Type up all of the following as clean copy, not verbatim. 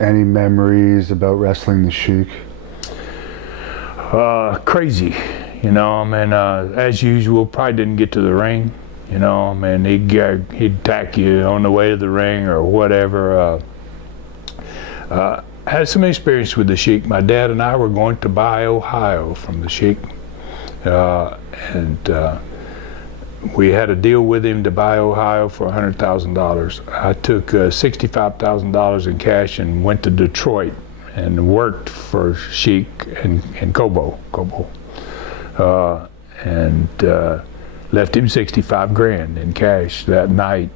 Any memories about wrestling the Sheik? Crazy, you know. I mean, as usual, probably didn't get to the ring. You know, I mean, he'd tack you on the way to the ring or whatever. Had some experience with the Sheik. My dad and I were going to buy Ohio from the Sheik, and we had a deal with him to buy Ohio for $100,000. I took $65,000 in cash and went to Detroit and worked for Sheik and Cobo, and left him 65 grand in cash that night.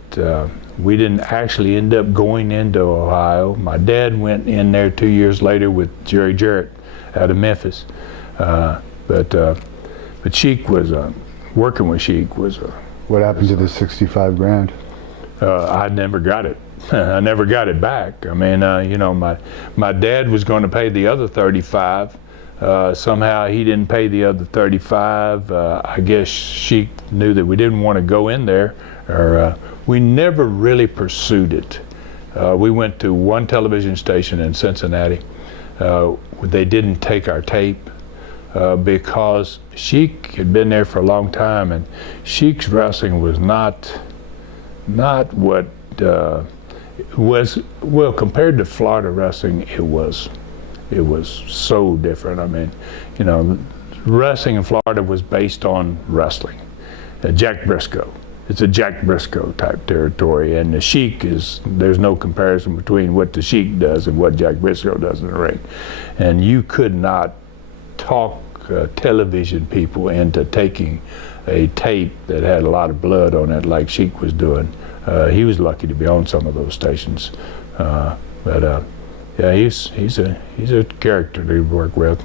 We didn't actually end up going into Ohio. My dad went in there 2 years later with Jerry Jarrett out of Memphis. But Sheik was, working with Sheik was What happened to the 65 grand? I never got it. I never got it back. I mean, you know, my dad was going to pay the other 35. Somehow he didn't pay the other 35. I guess Sheik knew that we didn't want to go in there, or we never really pursued it. We went to one television station in Cincinnati. They didn't take our tape because Sheik had been there for a long time, and Sheik's wrestling was not what was, well, compared to Florida wrestling, it was so different. I mean, you know, wrestling in Florida was based on wrestling. Jack Briscoe. It's a Jack Briscoe type territory, and the Sheik there's no comparison between what the Sheik does and what Jack Briscoe does in the ring. And you could not talk television people into taking a tape that had a lot of blood on it like Sheik was doing. He was lucky to be on some of those stations. Yeah, he's a character to work with.